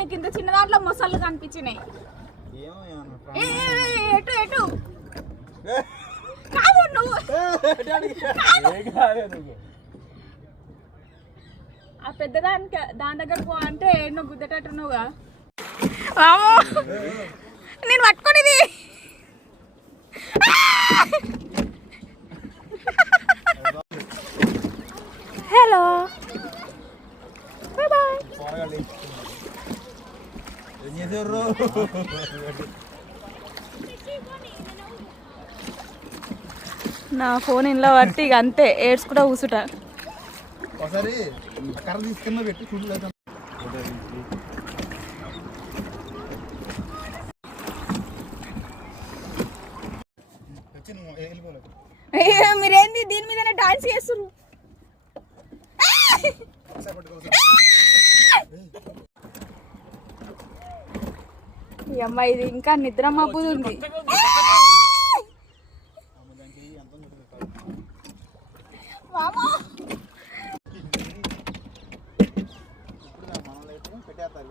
నీకు ఇంత చిన్న దాంట్లో మొసళ్ళు కనిపించినాయి. ఎటు ఎటు కాదు నువ్వు ఆ పెద్ద దాని దగ్గర పో అంటే నువ్వు గుద్దేటట్టు నువ్వుగా నేను పట్టుకునేది. Hello bye bye. నా ఫోన్ ఇంట్లో పట్టి ఇక అంతే ఏడ్చుకుంటా కూర్చుంటా. ఒకసారి కర్ర తీసుకున్నా పెట్టి చూడలేదు. మీరేంది దీని మీదనే డాన్స్ చేస్తున్నారు? ఈ అమ్మాయి ఇది ఇంకా నిద్ర మబ్బుంది. పెట్టేస్తారు